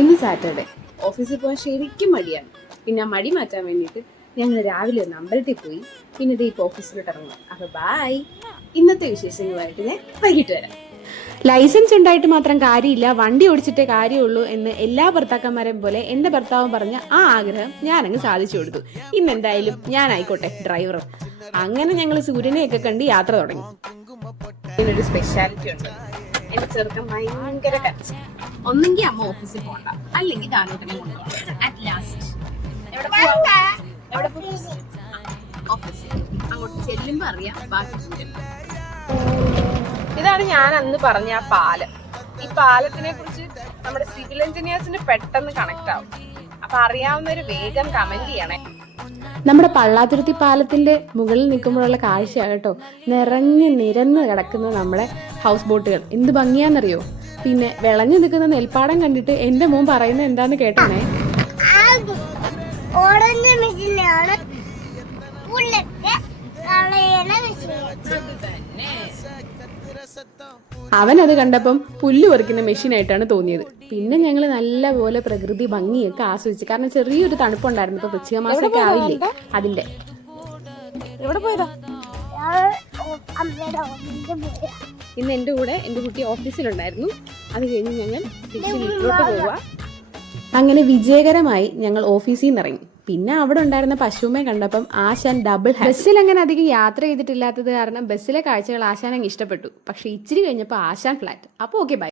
ഇന്ന് സാറ്റർഡേ ഓഫീസിൽ പോകാൻ ശരിക്കും മടിയാണ്. പിന്നെ ആ മടി മാറ്റാൻ വേണ്ടിയിട്ട് ഞങ്ങൾ രാവിലെ ഒന്ന് അമ്പലത്തിൽ പോയി. പിന്നെ ഇത് ഇപ്പോൾ ഓഫീസിലോട്ട് ഇറങ്ങും. അപ്പോൾ ബായ്. ഇന്നത്തെ വിശേഷങ്ങളുമായിട്ട് ഞാൻ വൈകിട്ട് വരാം. ലൈസൻസ് ഉണ്ടായിട്ട് മാത്രം കാര്യമില്ല, വണ്ടി ഓടിച്ചിട്ടേ കാര്യമുള്ളൂ എന്ന് എല്ലാ ഭർത്താക്കന്മാരെയും പോലെ എൻ്റെ ഭർത്താവും പറഞ്ഞ ആ ആഗ്രഹം ഞാനങ്ങ് സാധിച്ചു കൊടുത്തു. ഇന്ന് എന്തായാലും ഞാനായിക്കോട്ടെ ഡ്രൈവർ. അങ്ങനെ ഞങ്ങൾ സൂര്യനെയൊക്കെ കണ്ട് യാത്ര തുടങ്ങി. ഇതിനൊരു സ്പെഷ്യാലിറ്റി ഉണ്ട്. എന്റെ ചെറുക്കൻ ഭയങ്കര കരച്ച. ഒന്നെങ്കിൽ അമ്മ ഓഫീസിൽ പോകണ്ട, അല്ലെങ്കിൽ കാനൂട്ടിനെ കൊണ്ടുപോകണം. അറ്റ് ലാസ്റ്റ് ഓഫീസിൽ അങ്ങോട്ട് ചെല്ലുമ്പോ അറിയാം ബാക്കി. ഇതാണ് ഞാൻ അന്ന് പറഞ്ഞ ആ പാലം. ഈ പാലത്തിനെ കുറിച്ച് നമ്മുടെ സിവിൽ എഞ്ചിനീയേഴ്സിന് പെട്ടെന്ന് കണക്ട് ആവും. അപ്പൊ അറിയാവുന്നവര് വേഗം കമന്റ് ചെയ്യണേ. നമ്മുടെ പള്ളാത്തുരുത്തി പാലത്തിന്റെ മുകളിൽ നിൽക്കുമ്പോഴുള്ള കാഴ്ചയാണ് കേട്ടോ. നിരന്ന് കിടക്കുന്ന നമ്മുടെ ഹൗസ് ബോട്ടുകൾ എന്ത് ഭംഗിയാന്നറിയോ. പിന്നെ വിളഞ്ഞു നിൽക്കുന്ന നെൽപ്പാടം കണ്ടിട്ട് എന്റെ മോൻ പറയുന്നത് എന്താന്ന് കേട്ടോണേ. അവനത് കണ്ടപ്പം പുല്ല് പറിക്കുന്ന മെഷീനായിട്ടാണ് തോന്നിയത്. പിന്നെ ഞങ്ങൾ നല്ലപോലെ പ്രകൃതി ഭംഗിയൊക്കെ ആസ്വദിച്ചു. കാരണം ചെറിയൊരു തണുപ്പുണ്ടായിരുന്നു. ഇപ്പൊ വൃശ്ചിക മാസമൊക്കെ ആവില്ലേ അതിന്റെ. എവിടെ പോയതാ? ഇന്ന് എന്റെ കൂടെ എന്റെ കുട്ടി ഓഫീസിലുണ്ടായിരുന്നു. അത് കഴിഞ്ഞ് ഞങ്ങൾ വീട്ടിലോട്ട് പോവുക. അങ്ങനെ വിജയകരമായി ഞങ്ങൾ ഓഫീസിൽ നിന്ന് ഇറങ്ങി. പിന്നെ അവിടെ ഉണ്ടായിരുന്ന പശുവിനെ കണ്ടപ്പം ആശാൻ ഡബിൾ ഹാപ്പി. ബസ്സിൽ അങ്ങനെ അധികം യാത്ര ചെയ്തിട്ടില്ലാത്തത് കാരണം ബസ്സിലെ കാഴ്ചകൾ ആശാൻ അങ്ങ് ഇഷ്ടപ്പെട്ടു. പക്ഷെ ഇച്ചിരി കഴിഞ്ഞപ്പോൾ ആശാൻ ഫ്ലാറ്റ്. അപ്പോൾ ഓക്കെ ബൈ.